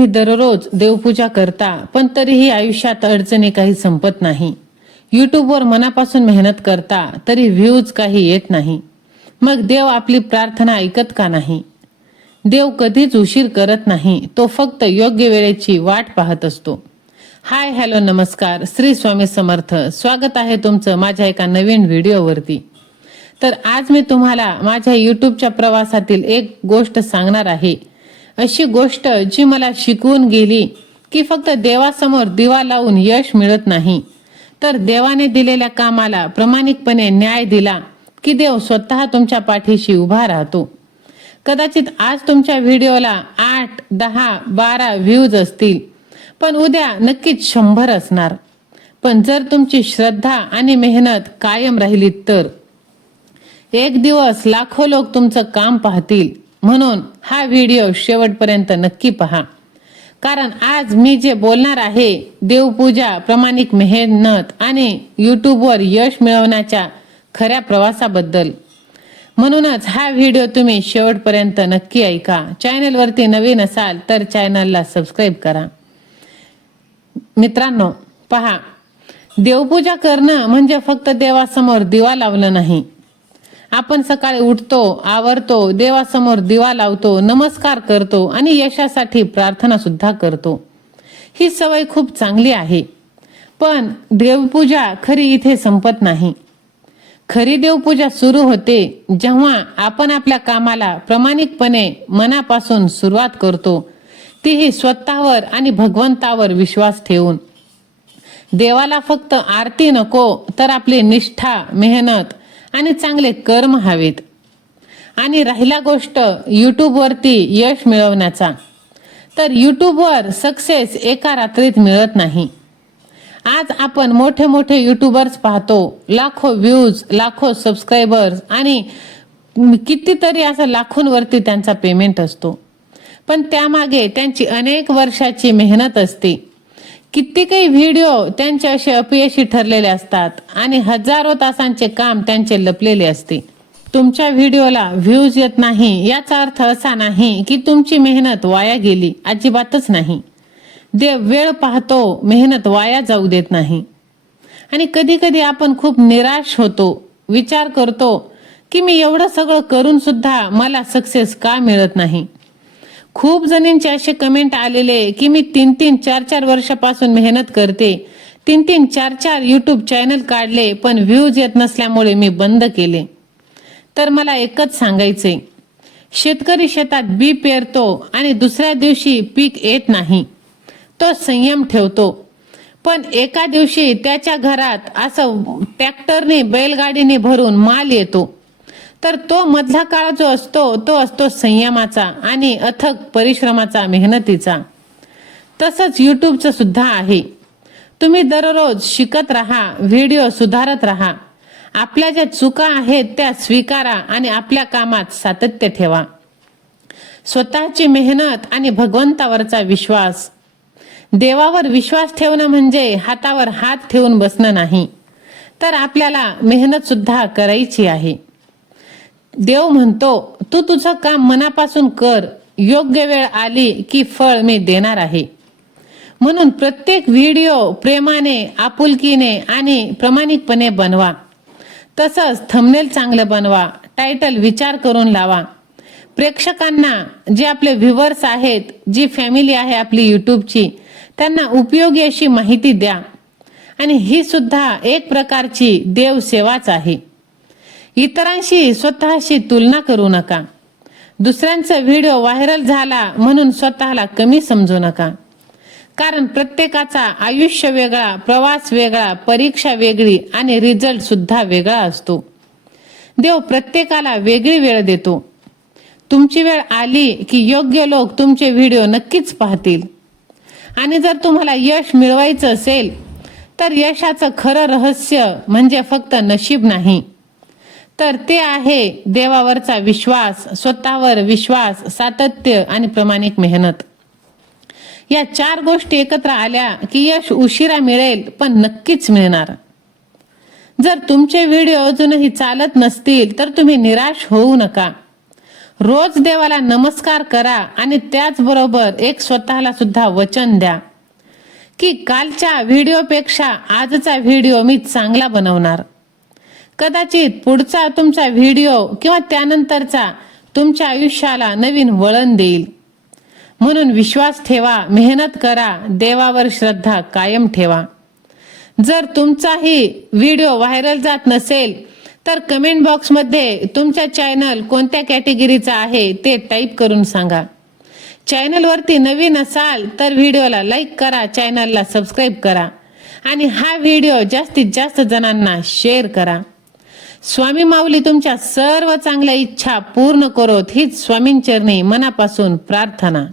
तुम्ही दररोज देवपूजा करता पण तरीही आयुष्यात अडचणी काही संपत नाही। यूट्यूबवर मनापासून मेहनत करता तरी व्ह्यूज काही येत नाही। मग देव आपली प्रार्थना ऐकत का नाही? देव कधीच उशीर करत नाही, तो फक्त योग्य वेळेची वाट पाहत असतो। हाय हॅलो नमस्कार, श्री स्वामी समर्थ। स्वागत आहे तुमचं माझ्या एका नवीन व्हिडिओवरती। तर आज मी तुम्हाला माझ्या यूट्यूबच्या प्रवासातील एक गोष्ट सांगणार आहे। अशी गोष्ट जी मला शिकवून गेली की फक्त देवासमोर दिवा लावून यश मिळत नाही, तर देवाने दिलेल्या कामाला प्रामाणिकपणे न्याय दिला की देव स्वतः तुमच्या पाठीशी उभा राहतो। कदाचित आज तुमच्या व्हिडिओला 8, 10, 12 व्ह्यूज असतील, पण उद्या नक्कीच 100 असणार। पण जर तुमची श्रद्धा आणि मेहनत कायम राहिली तर एक दिवस लाखो लोक तुमचं काम पाहतील। म्हणून हा व्हिडिओ शेवटपर्यंत नक्की पहा, कारण आज मी जे बोलणार आहे देवपूजा, प्रामाणिक मेहनत आणि यूट्यूबवर यश मिळवण्याच्या खऱ्या प्रवासाबद्दल। म्हणूनच हा व्हिडिओ तुम्ही शेवटपर्यंत नक्की ऐका। चॅनलवरती नवीन असाल तर चॅनलला सबस्क्राईब करा। मित्रांनो पहा, देवपूजा करणं म्हणजे फक्त देवासमोर दिवा लावणं नाही। आपण सकाळी उठतो, आवरतो, देवासमोर दिवा लावतो, नमस्कार करतो आणि यशासाठी प्रार्थना सुद्धा करतो। ही सवय खूप चांगली आहे, पण देवपूजा खरी इथे संपत नाही। खरी देवपूजा सुरू होते जेव्हा आपण आपल्या कामाला प्रामाणिकपणे मनापासून सुरुवात करतो, तीही स्वतःवर आणि भगवंतावर विश्वास ठेवून। देवाला फक्त आरती नको, तर आपली निष्ठा, मेहनत आणि चांगले कर्म हवेत। आणि राहिला गोष्ट यूट्यूबवरती यश मिळवण्याचा, तर यूट्यूबवर सक्सेस एका रात्रीत मिळत नाही। आज आपण मोठे मोठे यूट्यूबर्स पाहतो, लाखो व्ह्यूज, लाखो सबस्क्रायबर्स आणि कितीतरी असं लाखोंवरती त्यांचा पेमेंट असतो, पण त्यामागे त्यांची अनेक वर्षाची मेहनत असते। कित्येकही व्हिडिओ त्यांचे असे अपयशी ठरलेले असतात आणि हजारो तासांचे काम त्यांचे लपलेले असते। तुमच्या व्हिडिओला व्ह्यूज येत नाही याचा अर्थ असा नाही की तुमची मेहनत वाया गेली, अजिबातच नाही। देव वेळ पाहतो, मेहनत वाया जाऊ देत नाही। आणि कधी कधी आपण खूप निराश होतो, विचार करतो की मी एवढं सगळं करून सुद्धा मला सक्सेस का मिळत नाही। खूप जणांचे असे कमेंट आलेले की मी 3-3, 4-4 वर्षापासून मेहनत करते, 3-3, 4-4 यूट्यूब चॅनल काढले, पण व्ह्यूज येत नसल्यामुळे मी बंद केले। तर मला एकच सांगायचंय, शेतकरी शेतात बी पेरतो आणि दुसऱ्या दिवशी पीक येत नाही, तो संयम ठेवतो। पण एका दिवशी त्याच्या घरात असं ट्रॅक्टरने, बैलगाडीने भरून माल येतो, तर तो मधला काळ जो असतो तो असतो संयमाचा आणि अथक परिश्रमाचा, मेहनतीचा। तसंच यूट्यूबचं सुद्धा आहे। तुम्ही दररोज शिकत राहा, व्हिडिओ सुधारत राहा, आपल्या ज्या चुका आहेत त्या स्वीकारा आणि आपल्या कामात सातत्य ठेवा। स्वतःची मेहनत आणि भगवंतावरचा विश्वास। देवावर विश्वास ठेवणं म्हणजे हातावर हात ठेवून बसणं नाही, तर आपल्याला मेहनत सुद्धा करायची आहे। देव म्हणतो, तू तुझं काम मनापासून कर, योग्य वेळ आली की फळ मी देणार आहे। म्हणून प्रत्येक व्हिडिओ प्रेमाने, आपुलकीने आणि प्रामाणिकपणे बनवा। तसंच थंबनेल चांगलं बनवा, टायटल विचार करून लावा। प्रेक्षकांना, जे आपले व्ह्यूअर्स आहेत, जी फॅमिली आहे आपली यूट्यूबची, त्यांना उपयोगी अशी माहिती द्या। आणि ही सुद्धा एक प्रकारची देवसेवाच आहे। इतरांशी स्वतःशी तुलना करू नका। दुसऱ्यांचा व्हिडिओ व्हायरल झाला म्हणून स्वतःला कमी समजू नका, कारण प्रत्येकाचा आयुष्य वेगळा, प्रवास वेगळा, परीक्षा वेगळी आणि रिझल्ट सुद्धा वेगळा असतो। देव प्रत्येकाला वेगळी वेळ देतो। तुमची वेळ आली की योग्य लोक तुमचे व्हिडिओ नक्कीच पाहतील। आणि जर तुम्हाला यश मिळवायचं असेल, तर यशाचं खरं रहस्य म्हणजे फक्त नशीब नाही, तर ते आहे देवावरचा विश्वास, स्वतःवर विश्वास, सातत्य आणि प्रामाणिक मेहनत। या 4 गोष्टी एकत्र आल्या की यश उशिरा मिळेल, पण नक्कीच मिळणार। जर तुमचे व्हिडिओ अजूनही चालत नसतील तर तुम्ही निराश होऊ नका। रोज देवाला नमस्कार करा आणि त्याचबरोबर एक स्वतःला सुद्धा वचन द्या की कालच्या व्हिडिओपेक्षा आजचा व्हिडिओ मी चांगला बनवणार. कदाचित पुढचा तुमचा व्हिडिओ किंवा त्यानंतरचा तुमच्या आयुष्याला नवीन वळण देईल. म्हणून विश्वास ठेवा, मेहनत करा, देवावर श्रद्धा कायम ठेवा. जर तुमचाही व्हिडिओ व्हायरल जात नसेल तर कमेंट बॉक्समध्ये तुमचा चॅनल कोणत्या कॅटेगरीचा आहे ते टाईप करून सांगा. चॅनलवरती नवीन असाल तर व्हिडिओला लाईक करा, चॅनलला सबस्क्राईब करा आणि हा व्हिडिओ जास्तीत जास्त जणांना शेअर करा. स्वामी माऊली तुमच्या सर्व चांगल्या इच्छा पूर्ण करोत हीच स्वामींचरणी मनापासून प्रार्थना.